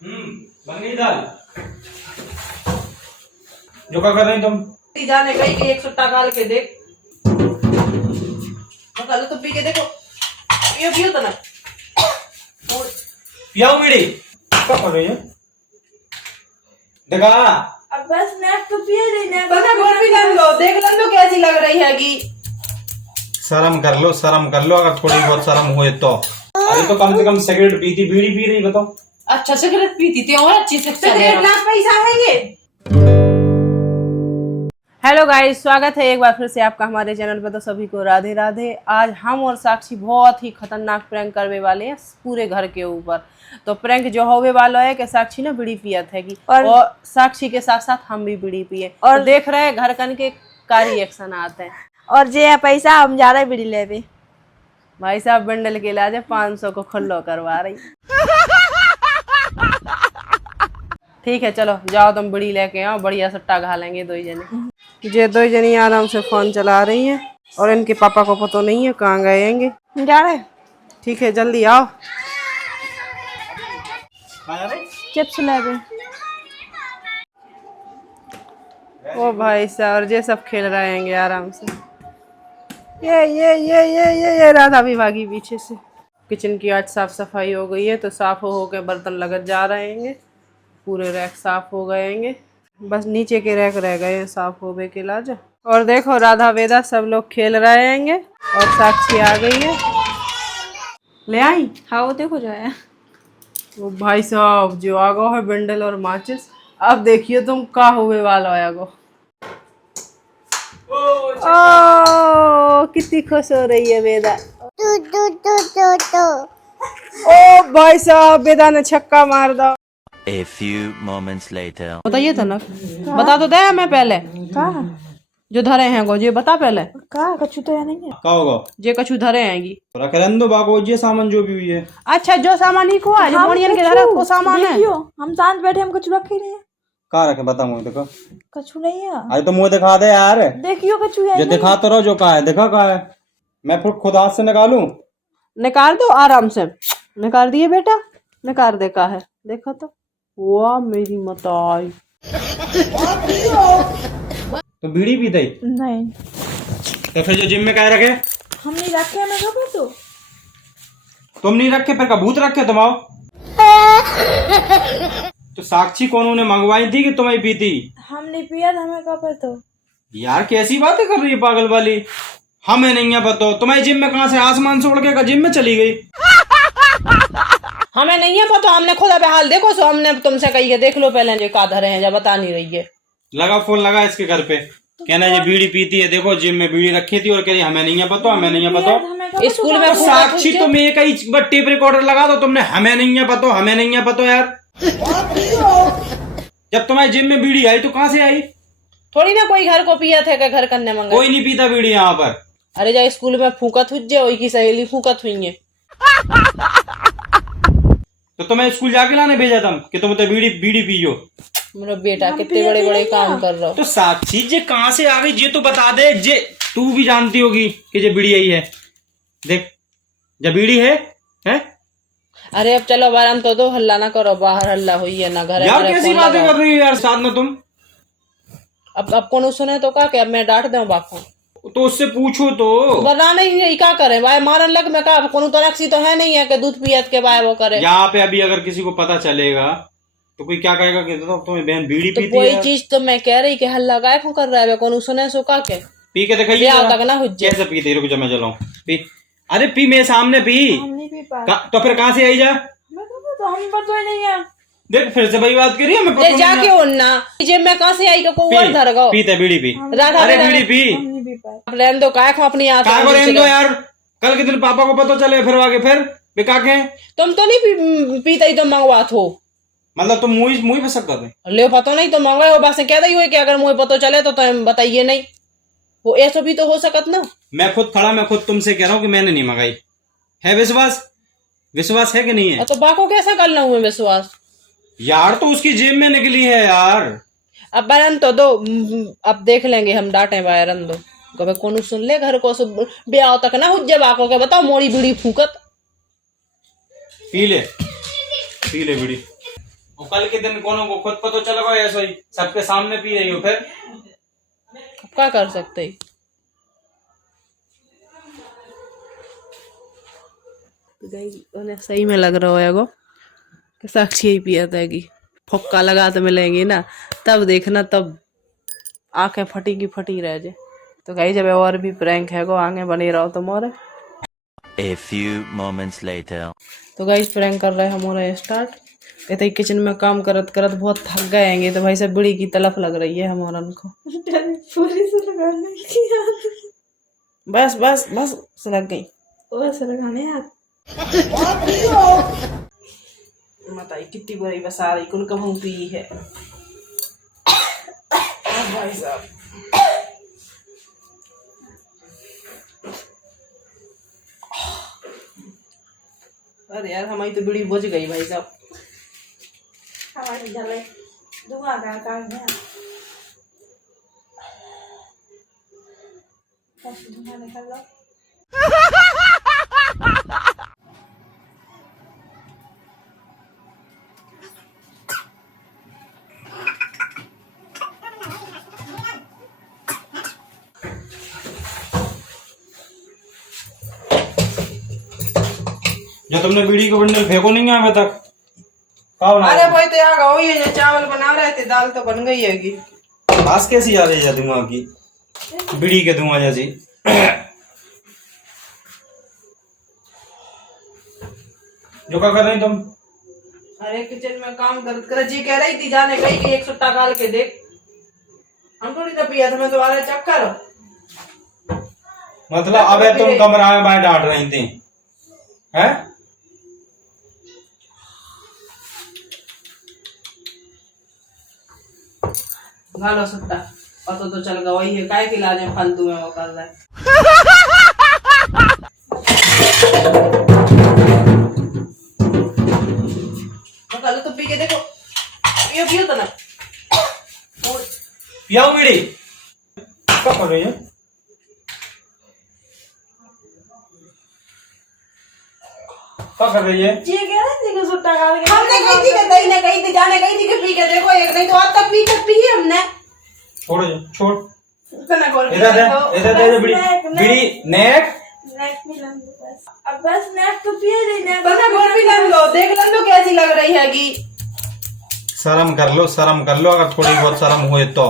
बन गई दाल। जो क्या कर रही तुम? जाने गई कि एक सुट्टा गाल के देख, मतलब तो पी के देखो, पियो पियो तो ना पियाओ बीड़ी। क्या कर रही है? देखा अब बस मैं तो पिए लेने बना बोल भी कर लो, देख लो कैसी लग रही हैगी। शर्म कर लो, शर्म कर लो, अगर थोड़ी बहुत शर्म हुए तो। अरे तो कम से कम सिगरेट पीती, बीड़ी पी रही, बताओ। अच्छा सिगरेट पीती थी और अच्छी से सिगरेट लाख पैसा है ये। हेलो गाइस, स्वागत है एक बार फिर से आपका हमारे चैनल पर। तो सभी को राधे राधे। आज हम और साक्षी बहुत ही खतरनाक प्रैंक करने वाले हैं पूरे घर के ऊपर। तो प्रैंक जो होने वाला है कि साक्षी ना बीड़ी पियत हैगी और साक्षी के साथ साथ हम भी बीड़ी पिए और देख रहे हैं घर कन के का रिएक्शन आते हैं। और जे पैसा हम जा रहे बीड़ी लेवे। भाई साहब बंडल के इलाज 500 को खुल्लो करवा रही। ठीक है चलो जाओ, तुम बीड़ी लेके आओ, बढ़िया सट्टा खा लेंगे दो जने। ये दो जनी आराम से फोन चला रही हैं और इनके पापा को पता नहीं है कहाँ गएंगे। जा रहे ठीक है जल्दी आओ। चिप्स लेवे। ओ भाई साहब ये सब खेल रहे हैं आराम से। ये राधा भी भागी पीछे से। किचन की आज साफ सफाई हो गई है तो साफ हो के बर्तन लगत जा रहे हैं, पूरे रैक साफ हो गएंगे, बस नीचे के रैक रह गए हैं साफ होवे के लाज। और देखो राधा वेदा सब लोग खेल रहे हैं और साक्षी आ गई है। ले आई? हाँ वो देखो जो है। वो भाई साहब जो आगो है बंडल और माचिस। अब देखिए तुम का हुए वाला है आगो। ओ कितनी खुश हो रही है वेदा। ओ भाई साहब वेदा ने छक्का मार दो। A few moments later. बताइए तो ना, बता तो दे हमें पहले कहा जो धरे हैं गो, ये बता पहले। कहा कछु तो या नहीं है। क्या होगा? जे कछु धरे हैंगी रख रहने दो बागो, ये सामान जो भी हुई है। अच्छा जो सामान ही को है जो मोड़ियन के धरे को सामान है। देखियो हम सांझ बैठे, हम कछु रखे नहीं है। कहाँ रखे बता मुझे, देखो। कछु नहीं है। अरे तो मुझे दिखा दे यार। देखियो कछु है जो दिखा तो रहो, जो कहा है देखा कहा है। मैं खुद हाथ से निकालूं? निकाल दो आराम से। निकाल दिए बेटा, निकाल दे का है देखो तो। वाह मेरी मताई। तो बीड़ी पीते ही नहीं, तो फिर जो जिम में क्या रखे? हम नहीं रखे हमें खबर तो। तुम नहीं रखे फिर कबूत रखे तुम आओ। तो साक्षी कौन ने मंगवाई थी कि तुम्हें पीती? हम नहीं पिया था, हमें खबर तो। यार कैसी बातें कर रही है पागल वाली। हमें नहीं है पता। तुम्हारी जिम में कहाँ से आसमान से उड़ के जिम में चली गई? हमें नहीं है पता, हमने खुद अबे हाल देखो सो हमने तुमसे कही है देख लो पहले जो का धरे हैं, जब बता नहीं रही है। लगा फोन लगा इसके घर पे, कहना ये बीड़ी पीती है, देखो जिम में बीड़ी रखी थी और कह रही हमें नहीं है पता, हमें नहीं है पता। स्कूल में साक्षी तुम एक ही टेप रिकॉर्डर लगा दो, तुमने हमें नहीं है पता, हमें नहीं है पता यार। जब तुम्हारी जिम में बीड़ी आई तो कहाँ से आई? थोड़ी ना कोई घर को पिया थे का घर करने मंगा। कोई नहीं पीता बीड़ी यहाँ पर। अरे जा स्कूल में फूकत हुई जे वही की सहेली फूकत हुई है। तो तुम्हें स्कूल जाके लाने भेजा था कि तुम तो बीड़ी पियो। मेरा बेटा कितने बड़े बड़े काम कर रहा हो। तो साक्षी जे कहाँ से आ गई ये तो बता दे। जे तू भी जानती होगी कि ये बीड़ी आई है। देख जब बीड़ी है हैं? अरे अब चलो बाराम तो दो, हल्ला ना करो, बाहर हल्ला हुई है ना घर है। यार कैसी बातें कर रही हो यार साथ में तुम। अब कौन सुने तो का मैं डांट दूं बापू? तो उससे पूछो तो। बता नहीं क्या करे भाई, मारन लग में का कौन तो रक्षी तो है नहीं है कि दूध पियत के भाई वो करे। यहाँ पे अभी अगर किसी को पता चलेगा तो कोई क्या कहेगा कि तो तुम्हें बहन बीड़ी तो पीती कोई है। चीज तो मैं कह रही कि हल्ला गाय क्यों कर रहा है, कौन सुने सो का के पी के दिखाइए तक ना हुज्जे। कैसे पीते? रुक जा मैं चलाऊं। पी। अरे पी मेरे सामने पी। हम नहीं पी पाए। तो फिर कहाँ से आई जा? हमें खबर तो, हम पता ही नहीं है। देख फिर से वही बात करिए। मैं जाके उन्ना जे मैं कहाँ से आई का को वर धर गो। पीते बीड़ी पी। राधा अरे बीड़ी पी। हम नहीं पी पाए। अब रहने दो काय को अपनी आदत। काय को रहने दो यार। कल के दिन पापा को पता चले फिर आगे फिर बेका के। तुम तो नहीं पीता ही तो मंगवा थो। मतलब तुम मुँह पे शक कर रहे? ले पता नहीं तो मंगवाए वो बात से कह रही हो कि अगर मुझे पता चले तो तुम बताइए नहीं। वो ऐसा भी तो हो सकत ना। मैं खुद खड़ा, मैं खुद तुमसे कह रहा हूँ कि मैंने नहीं मंगाई। है विश्वास? विश्वास है कि नहीं है? तो बाको कैसा करना हुए विश्वास? यार तो उसकी जेब में निकली है यार। अब बैरन तो दो, अब देख लेंगे हम, डांटे बैरन दो। कभी कौन सुन ले घर को ब्याह तक ना हुज्जे बाको के बताओ मोड़ी बीड़ी फूकत। पी ले बीड़ी। वो कल के दिन कोनो को खुद पता चल गया ऐसा ही सबके सामने पी रही हो फिर क्या कर सकते हैं। तो गाइस उन्हें सही में लग रहा होगा कि साक्षी ही पिया था कि फुक्का लगा तो मिलेंगे ना, तब देखना, तब आंखें फटी की फटी रह जाए। तो गाइस जब और भी प्रैंक है को आगे बने रहो तुम और। A few moments later. तो गाइस प्रैंक कर रहे हैं हमारा स्टार्ट। कहते किचन में काम करत करत बहुत थक गए हैं तो भाई सब बीड़ी की तलफ लग रही है हमारा उनको। पूरी से लगाने की याद बस बस बस से लग गई। वैसे लगाने याद बताइए कितनी बड़ी बसा रही कुल कब पी है भाई साहब। अरे यार हमारी तो बीड़ी बुझ गई भाई साहब। हमारे जले धुआं का काम है। धुआं निकल लो। जो तुमने बीड़ी का बंडल फेंको नहीं है अभी तक क्या बना अरे भाई तो यहाँ हो ये चावल बना रहे थे, दाल तो बन गई है। घास कैसी आ रही है धुआं की, बीड़ी के धुआं जैसी। जो क्या कर रही तुम? अरे किचन में काम कर जी कह रही थी जाने गई कि एक सुट्टा गाल के देख। हम थोड़ी ना पिया था, मैं तो आ रहा चक्कर। मतलब अबे तुम कमरा में बाहर डांट रही थी हैं? गालो सुट्टा पता तो चल गया वही है, काय की लाज में फालतू में वो कर रहा है। निकालो तो पी के देखो, पियो पियो तो ना पियाओ बीड़ी। क्या कर रही है? क्या कर रही है? ये कह रहे थे कि सुट्टा गाल के हमने कही थी कि दही ने कही थी जाने कही थी कि पी के देखो एक नहीं तो आज तक पी हमने। छोड़ छोड़ इतना बोल इधर दे बीड़ी बीड़ी नेक नेक मिलन बस। अब बस नेक तो पिए नहीं नेक। बना बोल भी लन लो, देख लन लो कैसी लग रही है कि। शर्म कर लो अगर थोड़ी बहुत शर्म हुए तो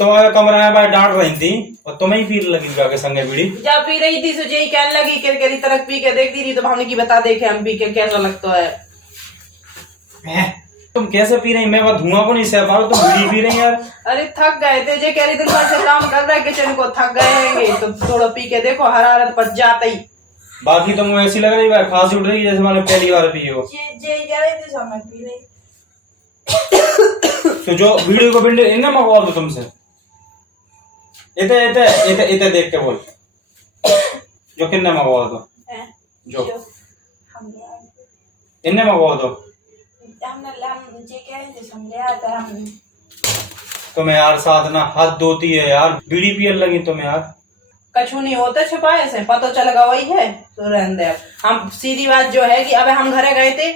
कमरा में बाहर डांट रही थी और तुम्हें ही पी लगी जाके संगे बीड़ी। जब पी रही थी सुझे ही कहने लगी किरकिरी तरह पी के देखती रही तो हमने की बता देखे हम पी के कैसा लगता है। तुम कैसे पी रही? मैं वह धुआं को नहीं सह पा रहा, तुम बीड़ी पी रही यार। अरे थक गए थे जे कह रही दिन भर से काम कर रहा है किचन को, थक गए हैं तो थोड़ा पी के देखो हरारत बच जाता ही। बाकी तुम ऐसी लग रही है खांसी उठ रही है जैसे मैंने पहली बार पी हो। ये कह रहे थे समय पी रही। तो जो वीडियो को बिल्डर इन्हें मंगवा दो तुमसे। इते देख के बोल जो किन्ने मंगवा दो जो इन्हें मंगवा दो। ये कह रहे थे समझे आता हम। तुम्हें यार साथ ना हाथ धोती है यार, बीड़ी पियर लगी तुम यार। कछु नहीं होता छुपाए से पता चल गया वही है तो रहने दे। अब हम सीधी बात जो है कि अब हम घरे गए थे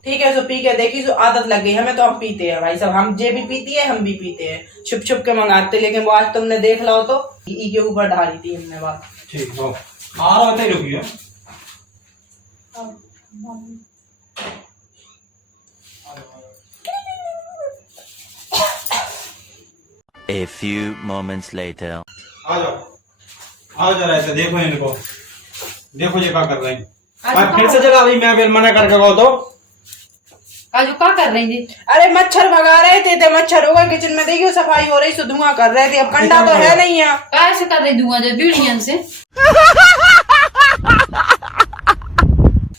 ठीक है, सो पी के देखी सो आदत लग गई हमें तो हम पीते हैं भाई सब। हम जे भी पीती है हम भी पीते हैं, छुप छुप के मंगाते। लेकिन वो आज तुमने देख लो तो ई के ऊपर ढाली थी हमने बात। ठीक हो आ रहा है रुकिए। A few moments later. आ जाओ जरा ऐसे देखो इनको, देखो ये क्या कर रहे हैं। फिर से जला रही, मैं फिर मना करके कहो तो काजू क्या कर रही थी? अरे मच्छर भगा रहे थे मच्छर होगा किचन में, देखियो सफाई हो रही सो धुआं कर रहे थे। अब कंडा तो है नहीं यहाँ, कैसे कर रही धुआं जो बीड़ियन से?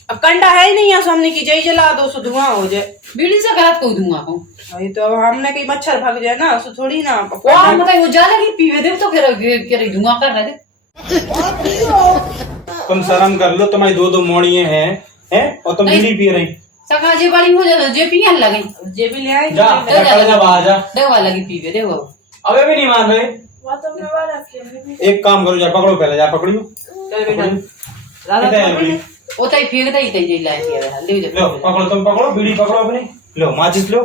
अब कंडा है ही नहीं यहाँ सामने की, जय जला दो सो धुआं हो जाए। बीड़ी से गलत कोई धुआं हो भाई तो अब हमने कहीं मच्छर भाग जाए ना सो थोड़ी ना। मतलब वो जा लगी पीवे दे तो कह रही धुआं कर रहे थे। तुम शर्म कर लो, तुम्हारी दो मोड़िए हैं और तुम बीड़ी पी रही। सका जे बड़ी हो जाए जे पियन लगे जे भी ले आए जा बाहर जा। देवा लगी पीवे देवा अबे भी नहीं मान रहे। वो तो मैं बात रखी। एक काम करो, जा पकड़ो, पहले जा पकड़ियो। ज्यादा ओ तई फेंक दई तई जे लाए पिया ले लो पकड़ो, तुम पकड़ो बीड़ी पकड़ो अपनी, लो माचिस लो,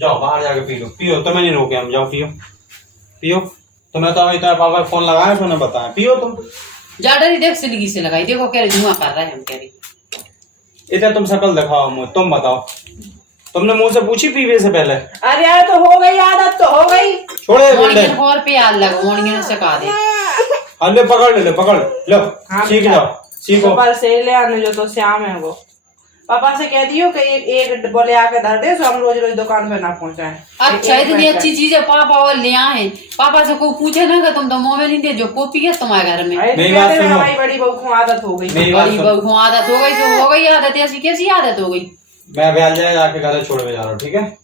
जाओ बाहर जाके पी लो, पियो, तुम्हें नहीं रोके हम, जाओ पियो पियो। तुम्हें तो अभी तो पापा फोन लगाया तो उन्हें बताया, पियो तुम। जा डरी देख सिलगी से लगाई, देखो कह रहे धुआं कर रहा है, हम कह रहे इधर तुम शकल दिखाओ मुझे, तुम बताओ, तुमने मुझसे पूछी पीवे से पहले? अरे यार तो हो गई आदत, तो हो गई। छोड़े मॉर्निंग और पे आल लगा, मॉर्निंग ने सिखा दे। ले पकड़ ले, पकड़ लो, सीख जाओ, सीखो। पर से ले आने जो तो श्याम है वो, पापा से कह दियो कि एक बोले आके धर दे, तो हम रोज रोज दुकान पे ना पहुंचाए। अच्छा इतनी अच्छी चीज है पापा और ले आए, पापा से कोई पूछे ना कि तुम तो मुंह में नहीं दे जो कॉपी है तुम्हारे घर में। मेरी बात सुनो, हमारी बड़ी बहू को आदत हो गई, बड़ी बहू को आदत हो गई तो हो गई आदत, ऐसी कैसी आदत हो गई? मैं ब्याल जाए जाके घर छोड़ के जा रहा हूँ, ठीक है?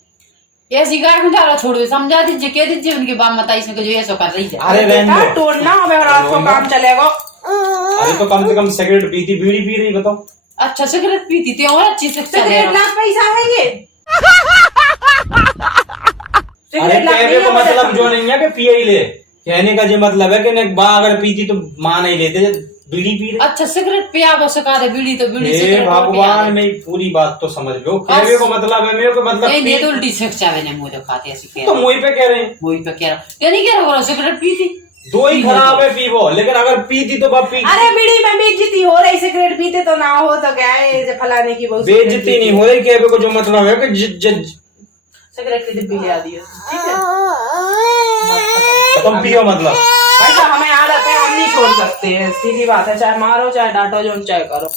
ऐसी गाय को जा छोड़ दे, समझा दीजिए, कह दीजिए उनके बाप मताई से जो ऐसा कर रही है। अरे रहने दो, टोलना अबे रात को काम चलेगा। अरे तो कम से कम सिगरेट पीती, बीड़ी पी रही, बताओ। अच्छा सिगरेट पीती थी और अच्छी शिक्षा दे सिगरेट लाख पैसा है ये। अरे कहने का मतलब जो नहीं है कि पिए ही ले, कहने का जो मतलब है कि एक बार अगर पीती तो मान नहीं लेते, बीड़ी पी रहे। अच्छा सिगरेट पिया वो सिखा दे, बीड़ी तो बीड़ी हे सिगरेट और पिया भगवान, दे। मेरी पूरी बात तो समझ लो, कहने को मतलब है, मेरे को मतलब नहीं तो उल्टी शिक्षा मैंने मुंह दिखाते ऐसी कह तो मुझे पे कह रहे हैं, वही पे कह रहा ये नहीं कह रहा सिगरेट पीती, दो ही खराब है पीवो, लेकिन अगर पीती तो बाप पी। अरे बीड़ी में बेइज्जती हो रही, सिगरेट पीते तो ना हो तो क्या है, फलाने की बहुत बेइज्जती नहीं हो रही, कहने को जो मतलब है कि सिगरेट की डिब्बी ले आ दियो, ठीक है? तुम पियो मतलब। ऐसा हमें आदत है, हम नहीं छोड़ सकते हैं, सीधी बात है, चाहे मारो चाहे डांटो, जो चाहे करो।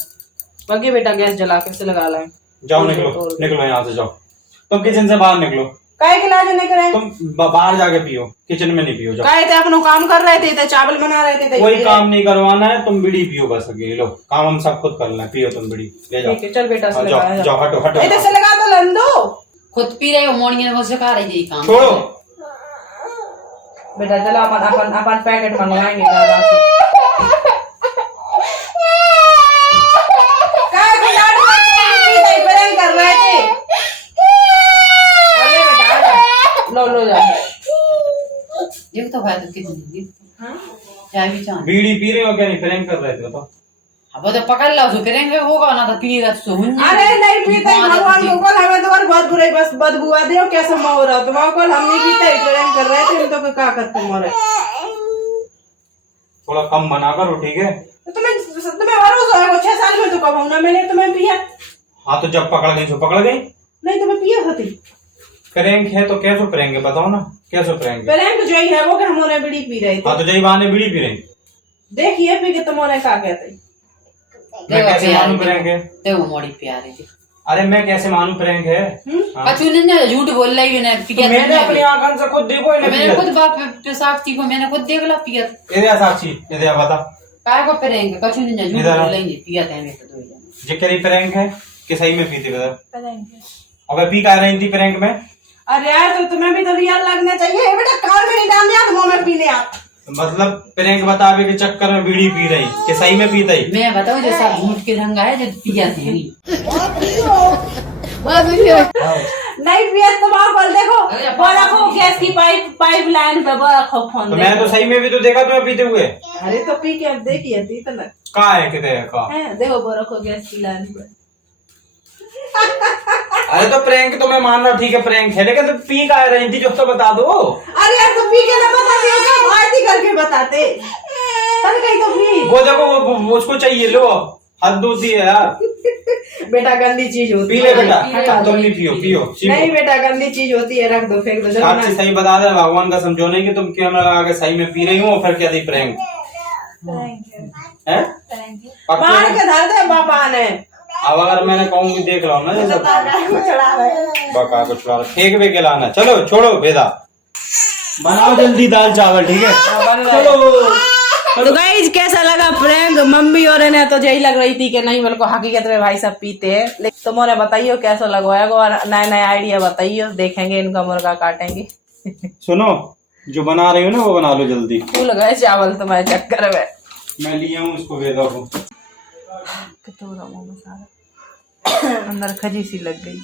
बाकी बेटा गैस जला के से लगा लाए। जाओ निकलो, निकलो यहाँ से, जाओ तुम किचन से बाहर निकलो। काय के लाज निकले? तुम बाहर जाके पियो, किचन में नहीं पियो, जाओ। काय थे अपनो काम कर रहे थे, चावल बना रहे थे, कोई काम नहीं करवाना है, तुम बीड़ी पियो बस, अकेले लो, काम हम सब खुद कर लें, पियो तुम बीड़ी, ले जाओ। ठीक है चल बेटा से जाओ लगा, जाओ, हटो हटो, इधर से लगा तो लंदो। खुद पी रहे हो, मॉर्निंग में सिखा रही थी काम। छोड़ो बेटा चलो अपन अपन अपन पैकेट मंगवाएंगे दादा से। काय को लाड में बरंग कर रहे थे? अरे बेटा लो लो जा। देख तो भाई तो कितनी चाय भी चाह बीड़ी पी रहे हो क्या? नहीं प्रैंक कर रहे थे, बताओ। अब तो पकड़ लो तो करेंगे, होगा ना तो पिएगा तो सुन। अरे नहीं पीते भगवान को कल हमें तो बहुत बुरे बस बदबू आ दे, क्या संभव हो रहा तुम्हारा कल हम नहीं पीते, प्रैंक कर रहे थे, हम तो क्या करते तुम्हारे। थोड़ा कम बना करो, ठीक है? तुम्हें भरोसा है 6 साल में तो कब होना, मैंने तुम्हें पिया हाँ तो जब पकड़ गई तो पकड़ गई, नहीं तुम्हें पिया था। प्रैंक है तो कैसे प्रैंक है, बताओ ना कैसे प्रैंक है? प्रैंक जो ही है वो कि हमारे बीड़ी पी रहे थे। हाँ तो जय बहाने बीड़ी पी रही, देखिए पी के तुम्हारे क्या कहते। मैं कैसे मानूं प्रैंक है? देखो मोड़ी प्यारी थी। अरे मैं कैसे मानूं प्रैंक है? हाँ। कछु नहीं झूठ बोल रही है, तो मैंने अपनी आंखों से खुद देखो, मैंने खुद बाप पे साक्षी को मैंने खुद देख ला पिया। इधर साक्षी, इधर बता, काय को करेंगे, कछु नहीं झूठ बोल लेंगे, पिया थे हमें तो दो जन। जे करी प्रैंक है कि सही में पीती, बता। अबे पी का रही थी प्रैंक में? अरे यार तो तुम्हें भी तो रियल लगना चाहिए बेटा, कार में नहीं डाल दिया मुंह में पीने आप। मतलब प्रैंक बतावे के चक्कर में बीड़ी पी रही कि सही में पीता ही? मैं बताऊं जैसा झूठ के रंगा है जो पिया थे नहीं पिया तो बाहर देखो, वो रखो गैस की पाइप लाइन पे, वो रखो फोन। तो मैं तो सही में भी तो देखा तुम्हें पीते हुए। अरे तो पी के देखिए थी तो ना कहाँ है कितने का? देखो वो रखो गैस की लाइन पे। अरे तो प्रैंक तो मैं मान रहा हूँ, ठीक है प्रैंक है, लेकिन तो पी का रही थी जो तो बता दो। अरे यार तो पी के ना बताते हो क्या, आरती करके बताते तब कहीं तो पी। वो देखो वो उसको चाहिए, लो हद होती है यार। बेटा गंदी चीज होती पी है, ले बेटा, तुम नहीं पियो, पियो नहीं बेटा गंदी चीज होती है, रख दो फेंक दो। चलो साक्षी सही बता दे, भगवान का समझो नहीं कि तुम कैमरा लगा के सही में पी रही हो, फिर क्या थी प्रैंक है? मार के धर दे बापा ने। अब अगर मैंने कहूँ कि देख रहा हूँ ना जैसा बका को छुड़ा फेंक वे के लाना। चलो छोड़ो भेदा, बनाओ जल्दी दाल चावल, ठीक है? चलो। तो गाइस कैसा लगा प्रैंक? मम्मी और इन्हें तो यही लग रही थी कि नहीं बोल को हकीकत में भाई सब पीते हैं, लेकिन तुम्हारे बताइयो कैसा लगवाएगा और नया नया आइडिया बताइयो, देखेंगे इनका मुर्गा काटेंगे। सुनो जो बना रही हो ना वो बना लो जल्दी। फूल गए चावल तुम्हारे चक्कर में। मैं लिया हूँ उसको भेदा को, अंदर खजी सी लग गई।